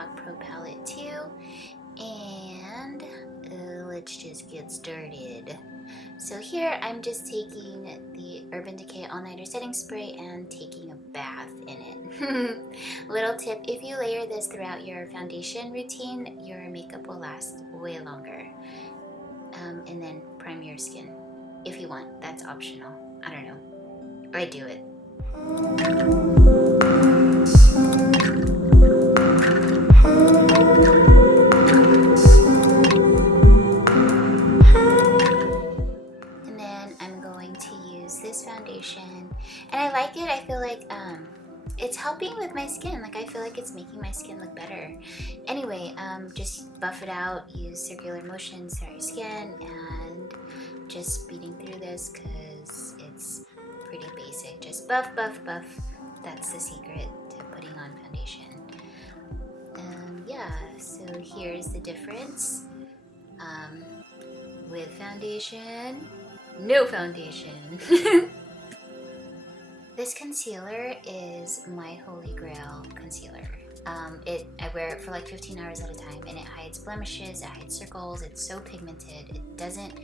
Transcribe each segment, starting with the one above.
Lorac Pro palette too. And let's just get started. So here I'm just taking the Urban Decay All Nighter Setting Spray and taking a bath in it. Little tip, if you layer this throughout your foundation routine, your makeup will last way longer. And then prime your skin if you want. That's optional. I don't know. I do it. And then I'm going to use this foundation, and I like it. I feel like it's helping with my skin. Like I feel like it's making my skin look better. Anyway, just buff it out, use circular motions throughout your skin, and just beating through this because it's pretty basic. Just buff, buff, buff. That's the secret to putting on foundation. Yeah, so here's the difference with foundation, no foundation. This concealer is my holy grail concealer. I wear it for like 15 hours at a time, and it hides blemishes, it hides circles, it's so pigmented, it doesn't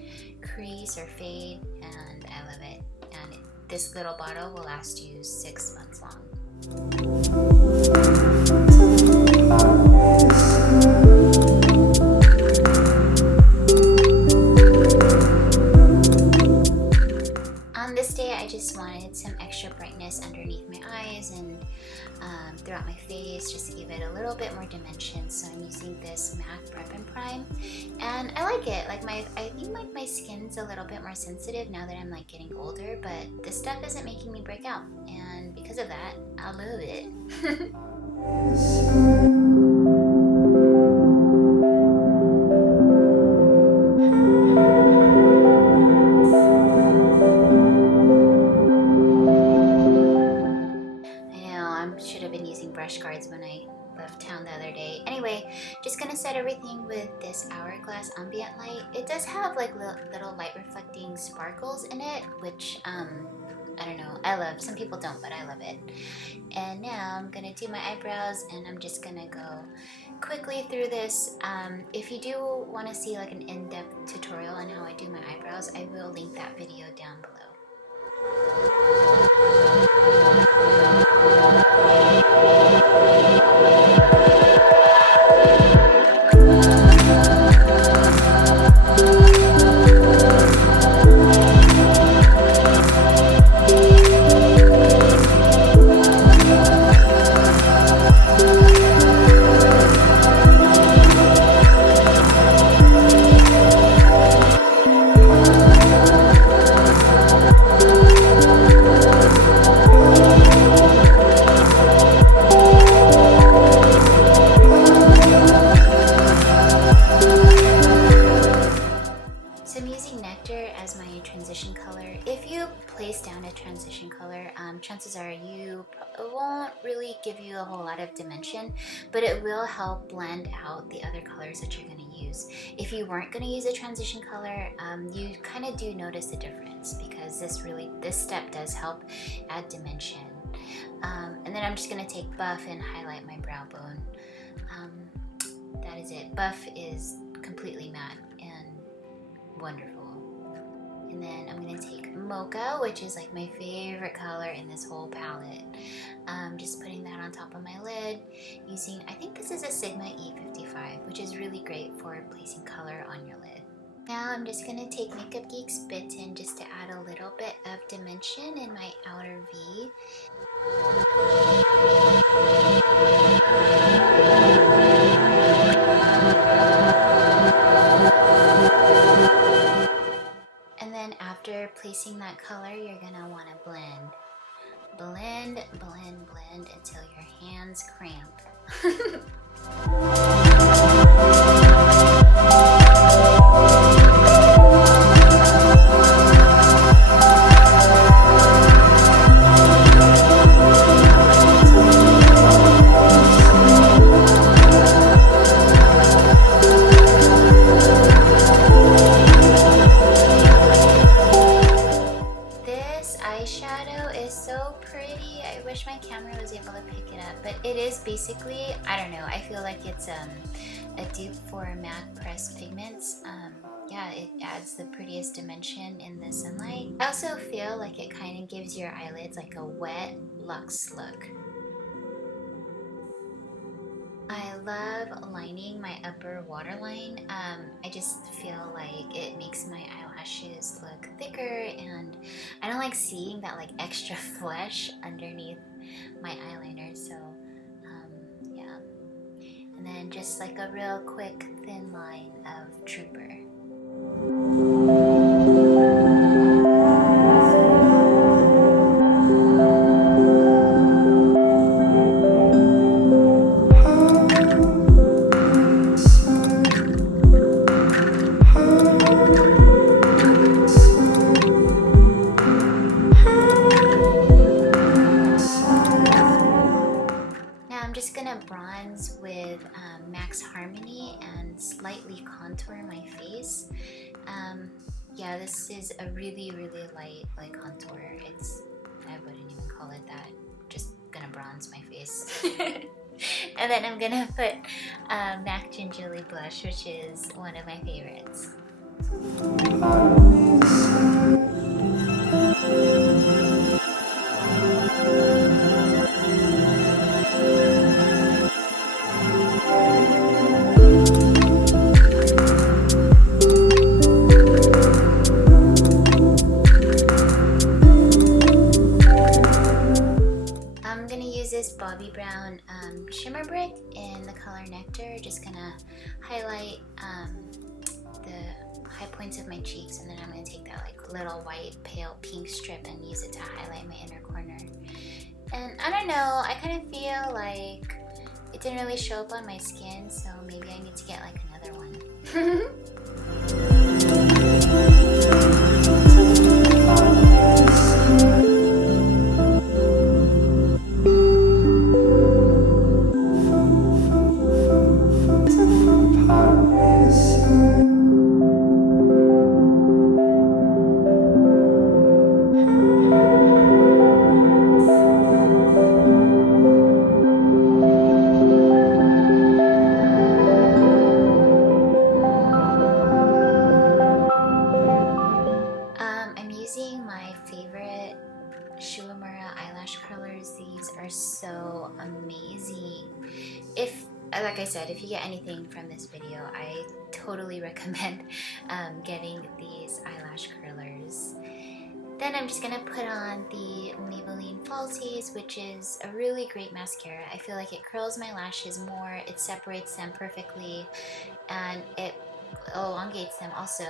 crease or fade, and I love it. And this little bottle will last you 6 months long. On this day, I just wanted some extra brightness underneath my eyes and throughout my face, just to give it a little bit more dimension. So I'm using this MAC Prep and Prime, and I like it. Like I think like my skin's a little bit more sensitive now that I'm like getting older, but this stuff isn't making me break out, and because of that, I love it. Brush guards when I left town the other day. Anyway, just gonna set everything with this Hourglass ambient light. It does have like little light reflecting sparkles in it, which I don't know, I love. Some people don't, but I love it. And now I'm gonna do my eyebrows, and I'm just gonna go quickly through this. If you do want to see like an in-depth tutorial on how I do my eyebrows, I will link that video down below. Chances are it won't really give you a whole lot of dimension, but it will help blend out the other colors that you're going to use. If you weren't going to use a transition color, you kind of do notice a difference, because this step does help add dimension. And then I'm just going to take Buff and highlight my brow bone. That is it. Buff is completely matte and wonderful. And then I'm going to take Mocha, which is like my favorite color in this whole palette. Just putting that on top of my lid using, I think this is a Sigma E55, which is really great for placing color on your lid. Now I'm just going to take Makeup Geek's Bitten just to add a little bit of dimension in my outer V. And then after placing that color, you're going to want to blend. Blend, blend, blend until your hands cramp. eyeshadow is so pretty. I wish my camera was able to pick it up, but it is basically, I don't know, I feel like it's a dupe for matte pressed pigments. Yeah, it adds the prettiest dimension in the sunlight. I also feel like it kind of gives your eyelids like a wet luxe look. I love lining my upper waterline. I just feel like it makes my eyelashes look thicker, and I don't like seeing that like extra flesh underneath my eyeliner, so yeah. And then just like a real quick thin line of Trooper. Bronze with Max Harmony and slightly contour my face. Yeah, this is a really light like contour. I wouldn't even call it that. Just gonna bronze my face. And then I'm gonna put MAC Gingerly blush, which is one of my favorites. Bobbi Brown shimmer brick in the color Nectar. Just gonna highlight the high points of my cheeks, and then I'm gonna take that like little white pale pink strip and use it to highlight my inner corner. And I don't know, I kind of feel like it didn't really show up on my skin, so maybe I need to get like another one. So amazing. Like I said, if you get anything from this video, I totally recommend getting these eyelash curlers. Then I'm just gonna put on the Maybelline Falsies, which is a really great mascara. I feel like it curls my lashes more, it separates them perfectly, and it elongates them also.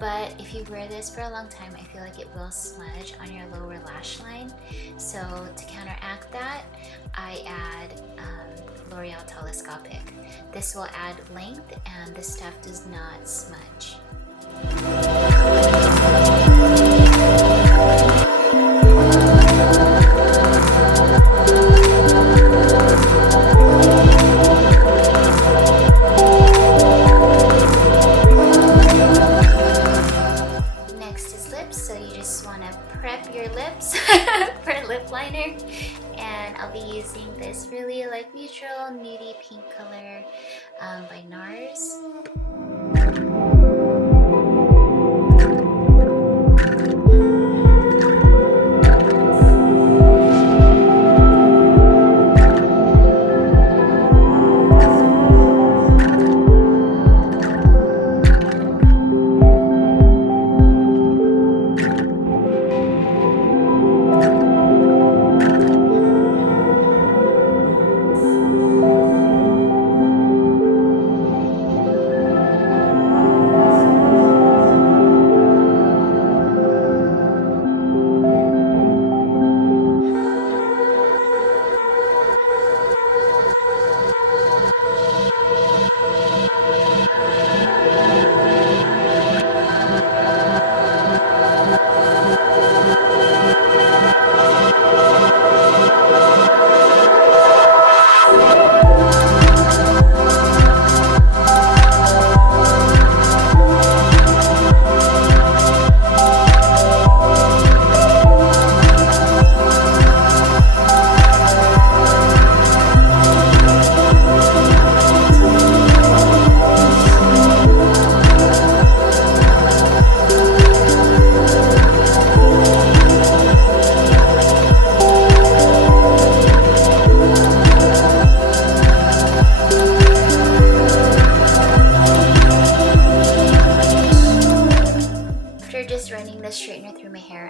But if you wear this for a long time, I feel like it will smudge on your lower lash line. So to counteract that, I add L'Oreal Telescopic. This will add length, and this stuff does not smudge. And I'll be using this really like neutral nudie pink color by NARS.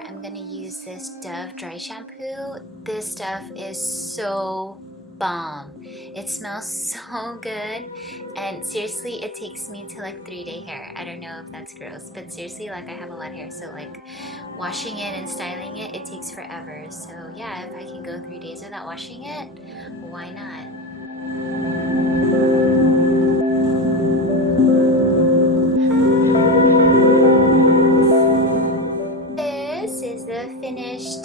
I'm gonna use this Dove dry shampoo. This stuff is so bomb. It smells so good, and seriously, it takes me to like 3-day hair. I don't know if that's gross, but seriously, like I have a lot of hair, so like washing it and styling it, it takes forever. So yeah, if I can go 3 days without washing it, why not? This is the finished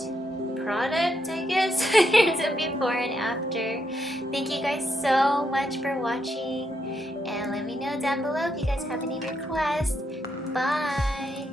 product, I guess. Here's a before and after. Thank you guys so much for watching, and let me know down below if you guys have any requests. Bye!